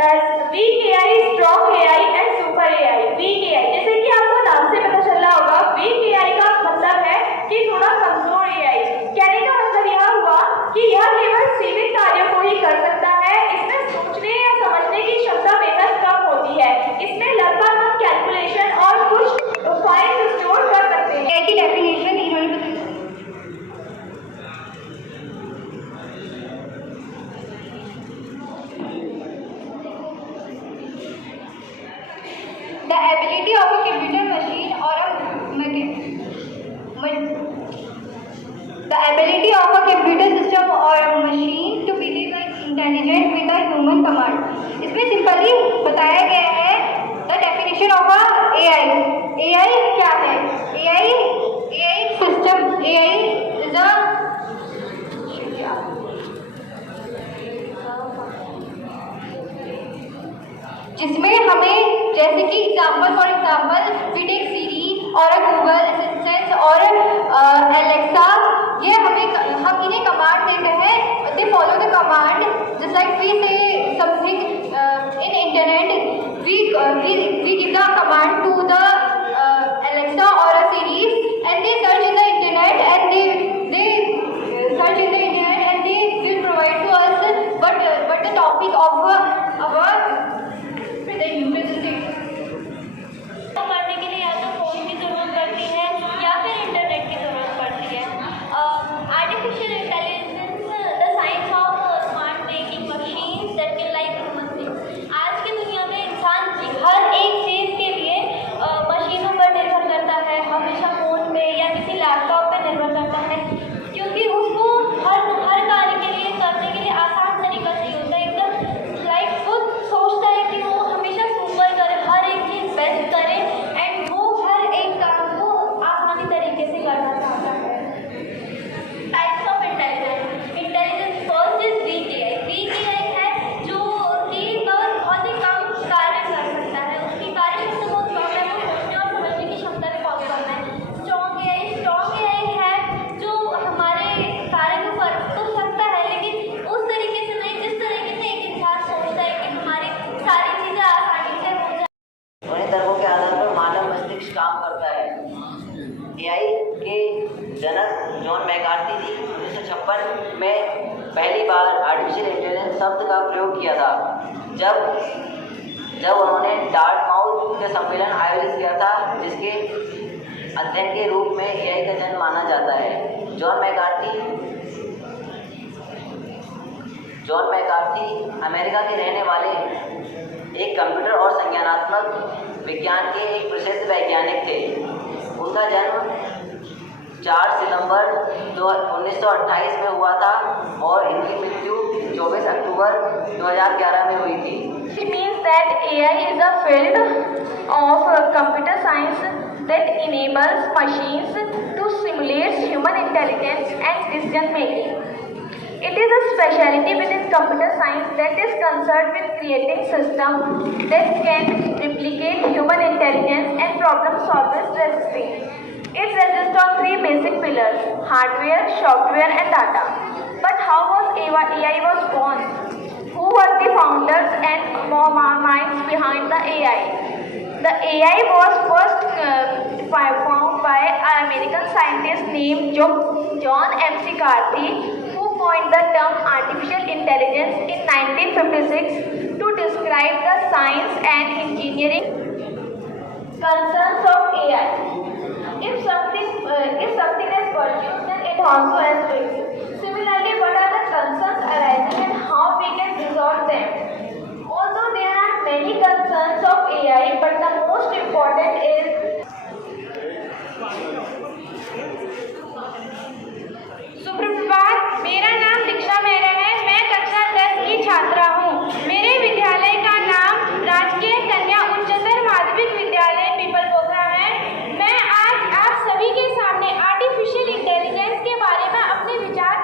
Weak AI, strong AI and super AI. Weak AI, जैसे कि आपको नाम से पता चल रहा होगा, वीक एआई का मतलब है कि थोड़ा कमजोर एआई। कहने का मतलब यह हुआ कि यह केवल सीमित कार्यों को ही कर सकता है। इसमें सोचने या समझने की क्षमता बेहद कम होती है। इसमें लगभग हम कैलकुलेशन और कुछ फाइल्स स्टोर कर सकते हैं। एआई की डेफिनेशन इन्होंने बताई। The ability of a computer machine or a the ability of a computer system or a machine to behave intelligent with a human command। इसमें सिंपली बताया गया है the definition of a AI। AI क्या है? AI system, AI is a जिसमें हमें जैसे कि फॉर एग्जाम्पल वी टेक सीरी और गूगल असिस्टेंट और एलेक्सा, ये हम इन्हें कमांड देते हैं। They follow the command just like we say something in internet, we give the command to the Alexa और Siri and they search in the internet and they search in the internet and they will provide to us but the topic of our करने के लिए या तो फोन की जरूरत पड़ती है या फिर इंटरनेट की जरूरत पड़ती है। Artificial intelligence, the science of smart making machines that can like human things. आज की दुनिया में इंसान हर एक चीज़ के लिए मशीनों पर निर्भर करता है, हमेशा फोन पे या किसी लैपटॉप पे निर्भर करता है, क्योंकि उसको हर कार्य के लिए करने के लिए आसान तरीका चाहिए होता है। एकदम लाइक खुद सोचता है कि वो हमेशा सुपर करे, हर एक चीज़ बेस्ट करे एंड वो हर एक काम को आसानी तरीके से करना चाहता है। Types of intelligence first is weak AI. Weak AI है जो कि बहुत ही कम कार्य कर सकता है, उसकी कार्य क्षमता बहुत कम है, वो सोचने और समझने की क्षमता भी बहुत कम है। स्ट्रॉन्ग एआई है जो हमारे कार्य को कर तो सकता है, लेकिन उस तरीके से नहीं जिस तरीके से एक इंसान सोचता है कि हमारी सारी चीज़ें आसानी से हो जाए। उन्हें तर्कों के आधार पर मानव मस्तिष्क काम करता है। एआई के जनक जॉन मैकार्थी जी 1956 में पहली बार आर्टिफिशियल इंटेलिजेंस शब्द का प्रयोग किया था, जब उन्होंने डार्टमाउथ के सम्मेलन आयोजित किया था, जिसके अध्ययन के रूप में एआई का जन्म माना जाता है। जॉन मैकार्थी अमेरिका के रहने वाले एक कंप्यूटर और संज्ञानात्मक विज्ञान के एक प्रसिद्ध वैज्ञानिक थे। उनका जन्म 4 सितंबर 1928 में हुआ था और इनकी मृत्यु 24 अक्टूबर 2011 में हुई थी। It means that AI is a field of computer science that enables machines to simulate human intelligence and decision making. It is a specialty within computer science that is concerned with creating systems that can replicate human intelligence and problem solving strategies. It rests on 3 basic pillars: hardware, software and data. But how was AI was born? Who were the founders and minds behind the AI? The AI was first found by an American scientist named John McCarthy, who coined the term artificial intelligence in 1956 to describe the science and engineering concerns of AI. If something has virtues, then it also has virtues. Similarly, what are the concerns arising and how we can resolve them? Although there are many concerns of AI, but the most important is सुप्रभात, मेरा नाम दीक्षा मेहरा है। मैं कक्षा 10 की छात्रा हूँ। मेरे विद्यालय का नाम राजकीय कन्या उच्चतर माध्यमिक विद्यालय पीपल पोखरा है। मैं आज आप सभी के सामने आर्टिफिशियल इंटेलिजेंस के बारे में अपने विचार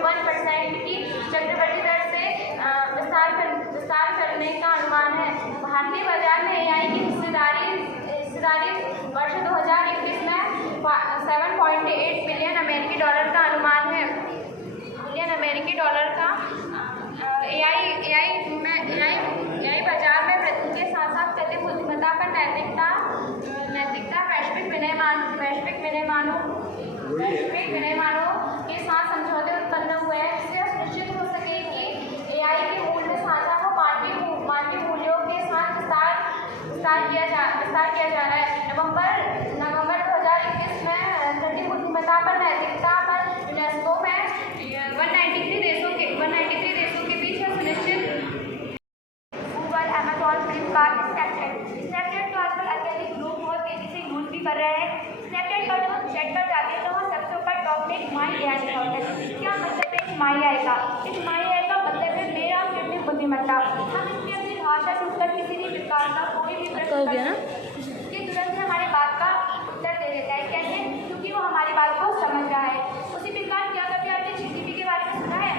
1% की चक्रवृद्धि दर से विस्तार करने का अनुमान है। भारतीय बाजार में AI की हिस्सेदारी वर्ष 2021 में 7.8 बिलियन अमेरिकी डॉलर का अनुमान है। बिलियन अमेरिकी डॉलर का AI बाजार में वृद्धि के साथ साथ कृत्रिम बुद्धिमत्ता पर नैतिकता वैश्विक विनियमों के साथ समझौते उत्पन्न हुए हैं, जिससे सुनिश्चित हो सके कि AI के मूल्य साझा को मानवीय मूल्यों के साथ विस्तार किया जा रहा है। नवंबर 2021 में कृत्रिम बुद्धिमत्ता पर नैतिकता पर यूनेस्को में 193 देशों के बीच सुनिश्चित गूगल, अमेजॉन, फ्लिपकार्ट, स्नैपचैट तो आजकल अकेले लोग बहुत तेजी से यूज भी कर रहे हैं। स्नैपचैट पर जो चैट पर जाते हैं तो वहाँ सबसे ऊपर टॉप में माई AI लिखा होता है। क्या मतलब है इस माई AI का? इस माई AI का मतलब है मेरा कृत्रिम बुद्धिमत्ता। हम इसमें अपनी भाषा से उत्तर किसी भी प्रकार का कोई भी प्रश्न कि तुरंत से हमारी बात का उत्तर दे देता है। कैसे? क्योंकि वो हमारी बात को समझ रहा है। उसी प्रकार क्या कभी आपने GTP के बारे में सुना है?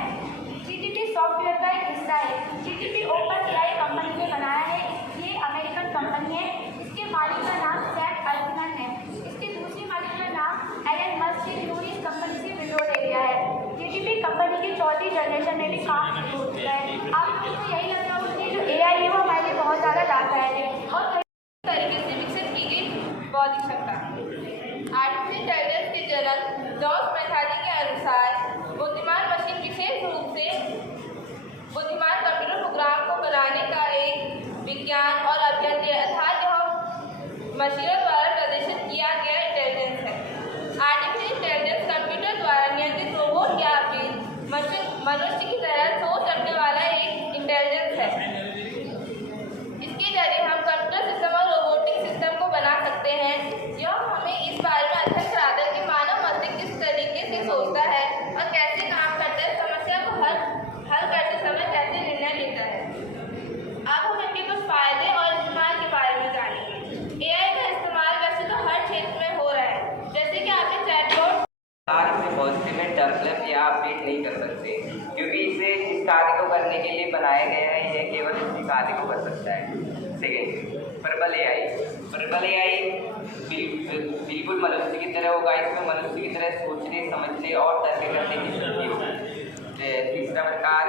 GTP सॉफ्टवेयर का एक हिस्सा है। GTP OpenAI कंपनी ने बनाया है। ये अमेरिकन कंपनी है। इसके मालिक का नाम सैम अल्टमैन है। इसके दूसरे मालिक का नाम एलन मस्क की न्यूरी कंपनी से विंडोज एरिया है। GTP कंपनी की चौथी जनरेशन में भी काम शुरू हो चुका है। आप लोगों को यही लगता होगा कि जो AI है वो हमारे लिए बहुत ज़्यादा लाभदायक है और कई तरीके से विकसित की गई बौद्धिक क्षमता। आर्टिफिशियल इंटेलिजेंस के जनक जॉर्ज मैथाली के अनुसार बुद्धिमान मशीन विशेष रूप से बुद्धिमान कंप्यूटर प्रोग्राम को बनाने का एक विज्ञान और अभियंत्रण अर्थात जो मशीनों द्वारा प्रदर्शित किया गया इंटेलिजेंस है। आर्टिफिशियल इंटेलिजेंस कंप्यूटर द्वारा नियंत्रित रोबोट या फिर मनुष्य की तरह सोच रखने वाला एक इंटेलिजेंस है। इसके जरिए हम कंप्यूटर सिस्टम और रोबोटिक सिस्टम को बना सकते हैं। यह हमें इस बारे में अध्ययन कराता है कि मानव मस्तिष्क किस तरीके से सोचता है और कैसे काम करता है, समस्या को हल करते समय कैसे निर्णय लेता है। अब हम इनके कुछ फायदे और इस्तेमाल के बारे में जानेंगे। AI का इस्तेमाल वैसे तो हर क्षेत्र में हो रहा है, जैसे कि आपने चैटबॉट इसे पॉजिटिव में डेवलप या अपडेट नहीं कर सकते, क्योंकि इसे जिस कार्य को करने के लिए बनाया गया है यह केवल इसी कार्य को कर सकता है। सेकेंड, प्रबल AI बिल्कुल मनुष्य की तरह होगा। इसमें मनुष्य की तरह सोचने, समझने और तर्क करने की शक्ति होगी। तीसरा प्रकार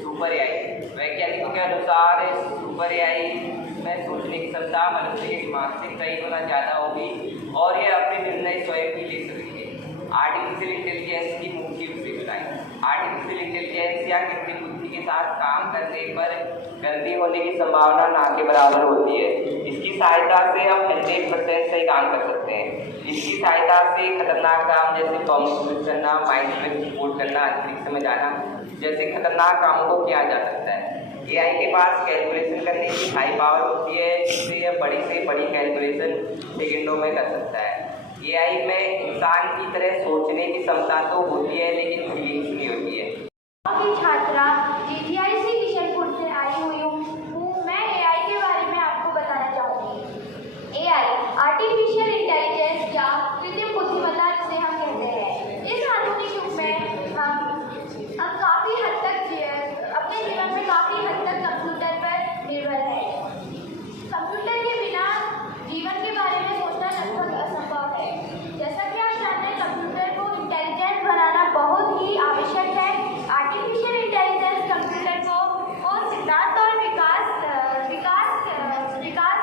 सुपर AI। वैज्ञानिकों के अनुसार सुपर AI में सोचने की क्षमता मनुष्य के दिमाग से कई गुना ज़्यादा होगी और यह अपने निर्णय स्वयं ही ले सकेंगे। आर्टिफिशियल इंटेलिजेंस की मुख्य विशेषताएं। आर्टिफिशियल इंटेलिजेंस या कृत्रिम बुद्धि के साथ काम करने पर गलती होने की संभावना ना के बराबर होती है। इसकी सहायता से हम 100% सही काम कर सकते हैं। इसकी सहायता से खतरनाक काम जैसे बम करना, माइंड में विस्फोट करना, अंतरिक्ष में जाना जैसे खतरनाक कामों को किया जा सकता है। AI के पास कैलकुलेशन करने की हाई पावर होती है, जिससे यह बड़ी से बड़ी कैलकुलेशन सेकंडों में कर सकता है। AI में इंसान की तरह सोचने की क्षमता तो होती है, लेकिन फीलिंग्स नहीं होती है। छात्रा GTIC किशनपुर से आई हुई हूँ। मैं AI के बारे में आपको बताना चाहूँगी। AI आर्टिफिशियल इंटेलिजेंस या कृत्रिम बुद्धिमत्ता जिसे हम कहते हैं। इस आधुनिक युग में हम काफ़ी हद तक अपने जीवन में काफ़ी हद तक कंप्यूटर पर निर्भर है। कंप्यूटर के बिना जीवन के बारे में सोचना लगभग असंभव है। जैसा कि आप जानते हैं कंप्यूटर को इंटेलिजेंट बनाना बहुत ही आवश्यक है। आर्टिफिशियल इंटेलिजेंस कंप्यूटर को सिद्धांत और विकास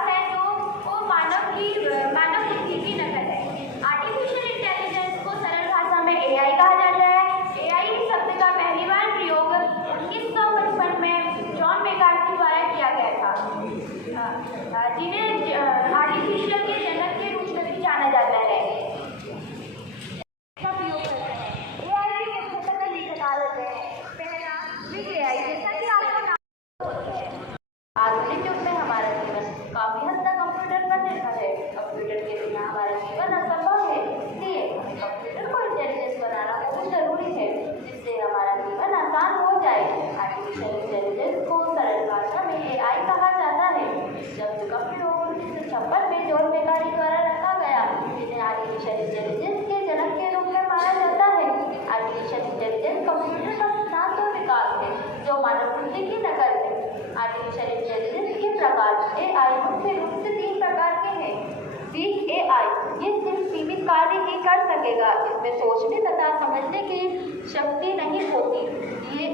है जो वो मानव बुद्धि की नकल है। आर्टिफिशियल इंटेलिजेंस को सरल भाषा में AI कहा जाता है। AI शब्द का पहली बार प्रयोग 1955 में जॉन मैकार्थी द्वारा किया गया था, जिन्हें आर्टिफिशियल के जनक के रूप में भी जाना जाता है। आधुनिक युग में हमारा जीवन काफ़ी हद तक कंप्यूटर पर निर्भर है। कंप्यूटर के बिना हमारा जीवन असंभव है, इसलिए हमें कंप्यूटर को इंटेलिजेंस बनाना बहुत ज़रूरी है, जिससे हमारा जीवन आसान हो जाए। आर्टिफिशियल इंटेलिजेंस को सरल भाषा में AI कहा जाता है। शब्द का प्रयोग 1956 में जॉन मैकार्थी द्वारा रखा गया, जिन्हें आर्टिफिशियल इंटेलिजेंस के जनक के रूप में माना जाता है। आर्टिफिशियल इंटेलिजेंस कंप्यूटर सकेगा। इसमें सोचने तथा समझने की शक्ति नहीं होती। ये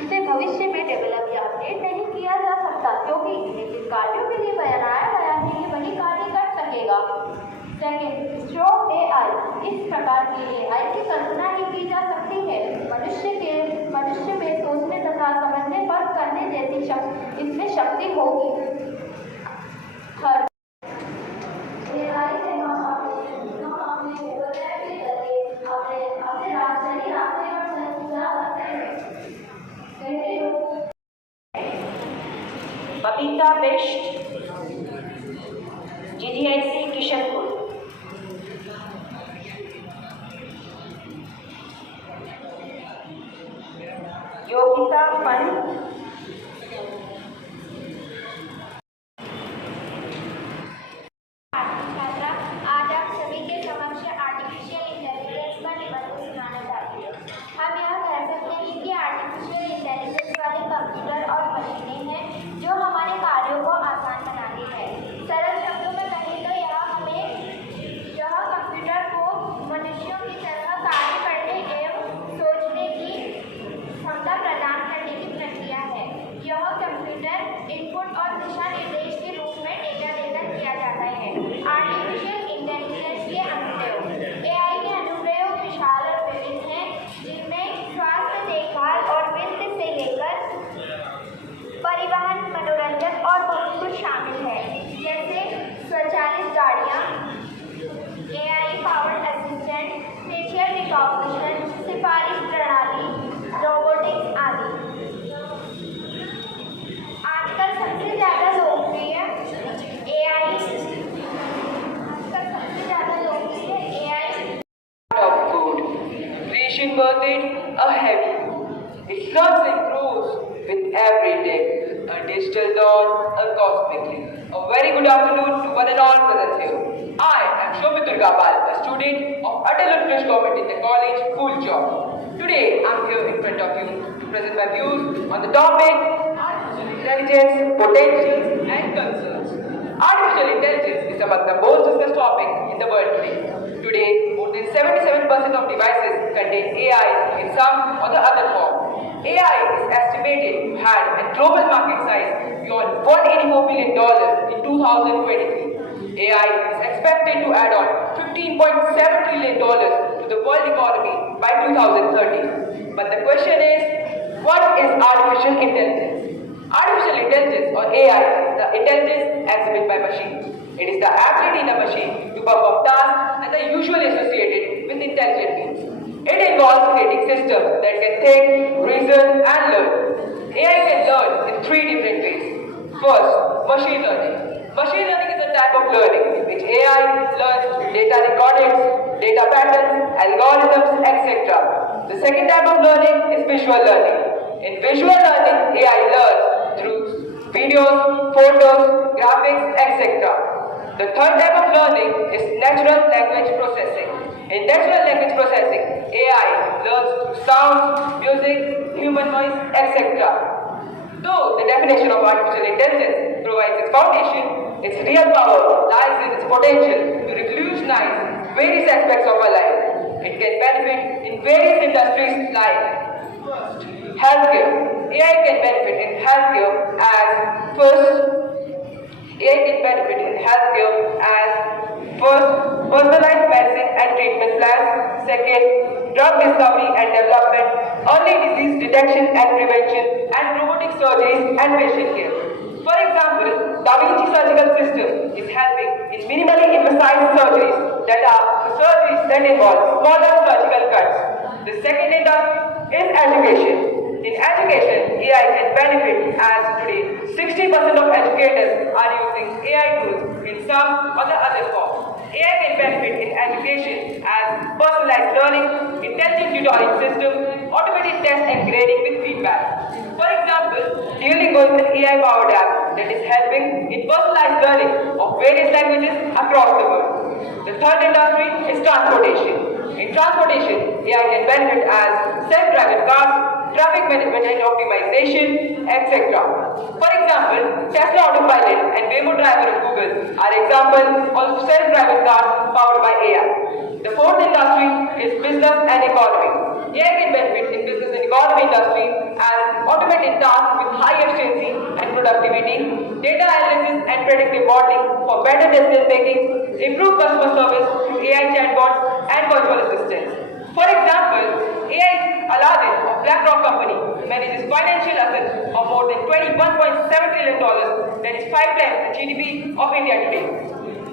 इसे भविष्य में डेवलप या अपडेट नहीं किया जा सकता, क्योंकि इन्हें जिन कार्यों के लिए बनाया गया है ये वही कार्य कर सकेगा। Second, strong AI। इस प्रकार की AI की कल्पना ही की जा सकती है। मनुष्य में सोचने तथा समझने पर करने जैसी इसमें शक्ति होगी। थर्ड, AI से हम अपने रास्ते पर जा सकते हैं। बबीता बिष्ट, GDIC किशनपुर। योगिता पंत, छात्रा, आज आप सभी के समक्ष आर्टिफिशियल इंटेलिजेंस पर निबंध सुनाना चाहती हूँ। हम यह कह सकते हैं कि आर्टिफिशियल इंटेलिजेंस वाले कंप्यूटर और मशीनें हैं जो हमारे कार्यों को आसान बनाती है। सरल शब्दों में कहें तो यह कंप्यूटर को मनुष्यों की तरह कार्य करने एवं सोचने की क्षमता प्रदान करने की प्रक्रिया है। यह कंप्यूटर इनपुट और दिशा निर्देश के रूप में डेटा देकर किया जाता है। आर्टिफिशियल इंटेलिजेंस के अनुप्रयोग। AI के अनुप्रयोग विशाल और विविध हैं, जिनमें स्वास्थ्य देखभाल और वित्त से लेकर परिवहन, मनोरंजन और बहुत कुछ शामिल है, जैसे स्वचालित गाड़ियाँ, AI powered assistant, facial recognition, सिफारिश प्रणाली, रोबोटिक्स आदि। आजकल सबसे ज़्यादा लोकप्रिय AI of code. Creation worth it, a heavy. It comes and grows with every tick, a digital dawn, a cosmic leap. A very good afternoon to one and all present here. I am Shobhit Durgapal, a student of Atal Utkarsh Government Inter College, Full Job. Today I am here in front of you to present my views on the topic artificial intelligence, potentials and concerns. Artificial intelligence is among the most discussed topic in the world today. Today, more than 77% of devices contain AI in some or the other form. AI is estimated to have a global market size beyond $184 billion in 2023. AI is expected to add on $15.7 trillion to the world economy by 2030. But the question is, what is artificial intelligence? Artificial intelligence or AI is the intelligence exhibited by machines. It is the ability in a machine to perform tasks that are usually associated with intelligent beings. It involves creating systems that can think, reason and learn. AI can learn in three different ways. First, machine learning. Machine learning is a type of learning in which AI learns data recordings, data patterns, algorithms, etc. The second type of learning is visual learning. In visual learning, AI learns through videos, photos, graphics, etc. The third type of learning is natural language processing. In natural language processing, AI learns through sounds, music, human voice, etc. Though the definition of artificial intelligence provides its foundation, its real power lies in its potential to revolutionize various aspects of our life. It can benefit in various industries like healthcare. AI can benefit in healthcare as personalized medicine and treatment plans. Second, drug discovery and development, early disease detection and prevention, and robotic surgeries and patient care. For example, Da Vinci surgical system is helping in minimally invasive surgeries that are the surgeries that involve smaller surgical cuts. The second industry is education. In education, AI can benefit as today 60% of educators are using AI tools in some or the other form. AI can benefit in education as personalized learning, intelligent tutoring system, automated test and grading with feedback. For example, Duolingo is an AI-powered app that is helping in personalized learning of various languages across the world. The third industry is transportation. In transportation, AI can benefit as self-driving cars, traffic management and optimization, etc. For example, Tesla Autopilot and Waymo Driver of Google are examples of self-driving cars powered by AI. The fourth industry is business and economy. AI can benefit in business and economy industry as automated tasks with high efficiency and productivity, data analysis and predictive modeling for better decision making, improve customer service through AI chatbots and virtual assistants. For example, AI Aladdin of BlackRock Company manages financial assets of more than $21.7 trillion, that is 5 times the GDP of India today.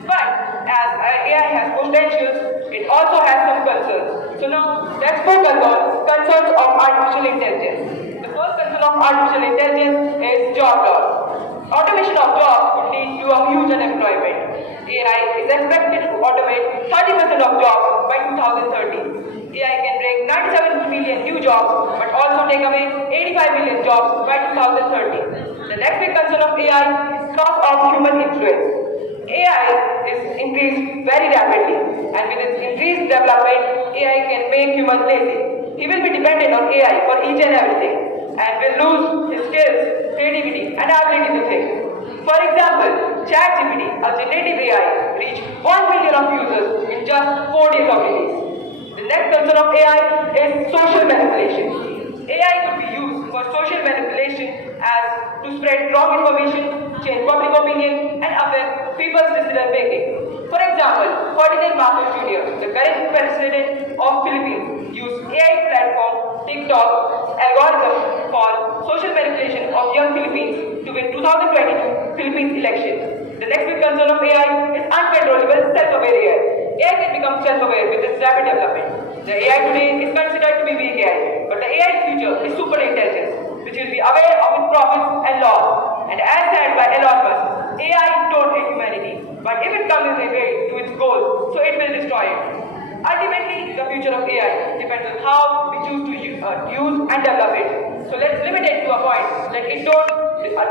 But as AI has potentials, it also has some concerns. So now let's focus on concerns of artificial intelligence. The first concern of artificial intelligence is job loss. Automation of jobs could lead to a huge unemployment. AI is expected to automate 30% of jobs by 2030. AI can bring 97 million new jobs but also take away 85 million jobs by 2030. The next big concern of AI is loss of human influence. AI is increased very rapidly, and with its increased development, AI can make humans lazy. He will be dependent on AI for each and everything, and will lose his skills, creativity, and ability to think. For example, ChatGPT, a generative AI, reached 1 million of users in just 4 days of release. The next concern of AI is social manipulation. AI could be used for social manipulation as to spread wrong information, change public opinion, and affect people's decision making. For example, Ferdinand Marcos Jr., the current president of Philippines, used AI platform TikTok algorithm for social manipulation of young Philippines to win 2022 Philippines election. The next big concern of AI is uncontrollable self-aware AI. AI can become self-aware with its rapid development. The AI today is considered to be weak AI, but the AI future is super intelligence, which will be aware of its profits and loss. And as said by Elon Musk, AI don't hate humanity, but if it comes in a way to its goals, so it will destroy it. Ultimately, the future of AI depends on how we choose to use and develop it. So let's limit it to a point that it don't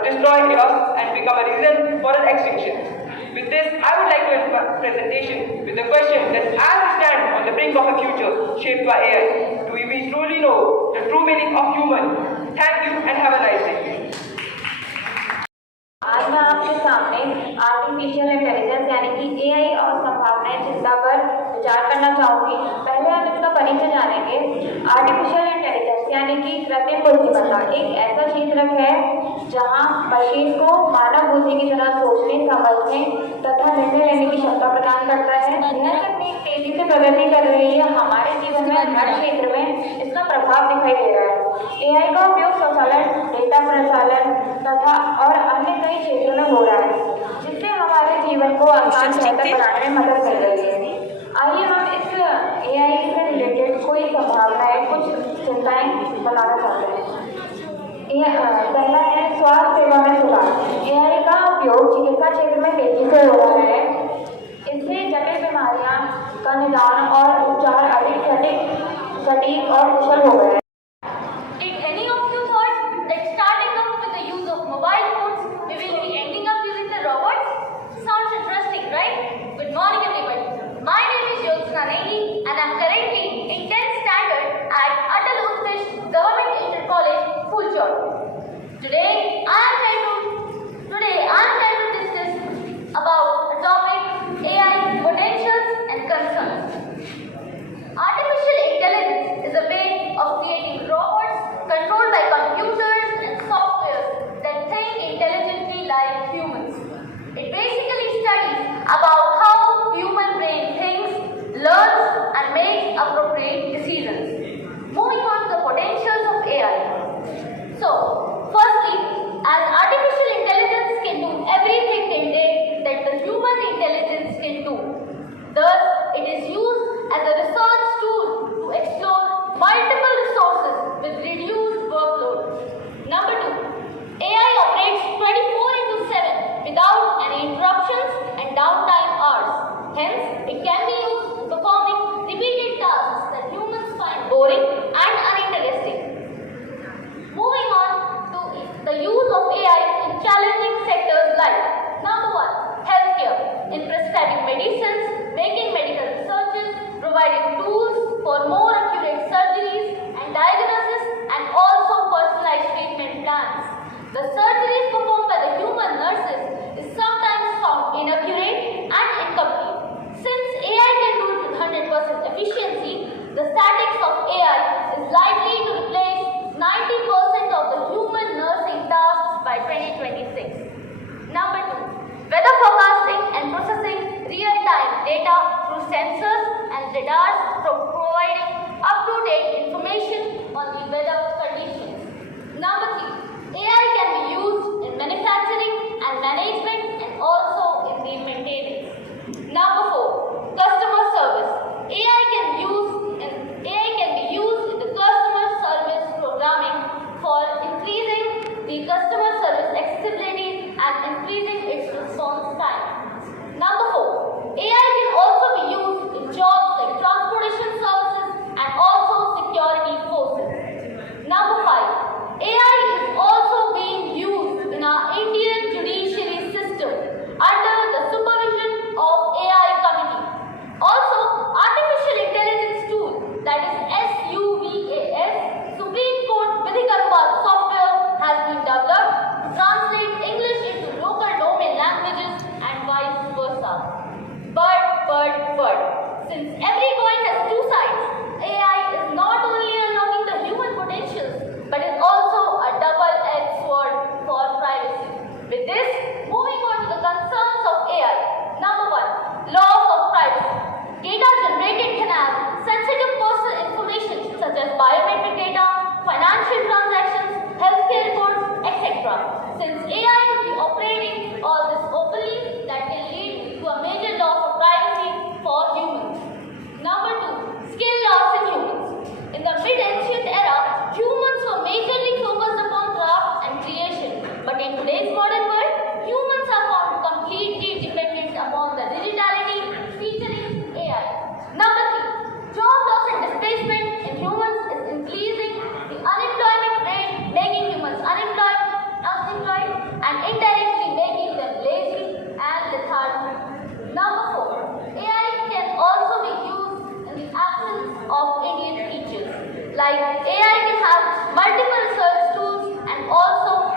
destroy us and become a reason for an extinction. With this, I would like to end my presentation with the question that as we stand on the brink of a future shaped by AI, do we truly know the true meaning of human? Thank you and have a nice day. आज मैं आपके सामने artificial intelligence यानी कि एआई और संभावनाएं चिंता पर विचार करना चाहूँगी। पहले हम इसका परिचय जानेंगे। आर्टिफिशियल इंटेलिजेंस यानी कि कृत्रिम बुद्धिमत्ता एक ऐसा क्षेत्र है जहां मशीन को मानव बुद्धि की तरह सोचने, समझने तथा निर्णय लेने की क्षमता प्रदान करता है। यह तकनीक तेजी से प्रगति कर रही है। हमारे जीवन में हर क्षेत्र में इसका प्रभाव दिखाई दे रहा है। एआई का उपयोग स्वचालन, डेटा प्रचालन तथा और अन्य कई क्षेत्रों में हो रहा है, जिससे हमारे जीवन को आसान बेहतर बनाने में मदद मिल रही है। आइए हम इस एआई से रिलेटेड कोई संभावनाएं, कुछ चिंताएं बताना चाहते हैं। पहला है स्वास्थ्य सेवा में सुधार। एआई का उपयोग चिकित्सा क्षेत्र में तेजी से हो रहा है। इससे जटिल बीमारियां का निदान और उपचार अधिक सटीक और कुशल हो गए हैं। Did any of you thought that starting up with the use of mobile phones, we will be ending up using the robots? Sounds interesting, right? Good morning, everybody. My name is Jyotsna Negi, and I'm currently in 10th standard at Atal Utkarsh Government Inter College, Phulchar. Today, I'm trying to discuss about a topic: AI potentials and concerns. Artificial intelligence is a way of creating robots controlled by computers and software that think intelligently like humans. It basically studies about how human brain thinks, learns, and makes appropriate decisions. Moving on to the potentials of AI. So, firstly, as etc. Since AI will be operating all this openly, that can lead to a major loss of privacy for humans. Number 2, skill loss in humans. In the mid-ancient era, humans were majorly focused upon craft and creation. But in today's modern world, humans are found completely dependent upon the digitality featuring AI. Number 3, job loss and displacement in humans is increasing the unemployment rate, making humans unemployed, and indirectly making them lazy and lethargic. Number 4, AI can also be used in the absence of Indian teachers. Like AI can have multiple research tools and also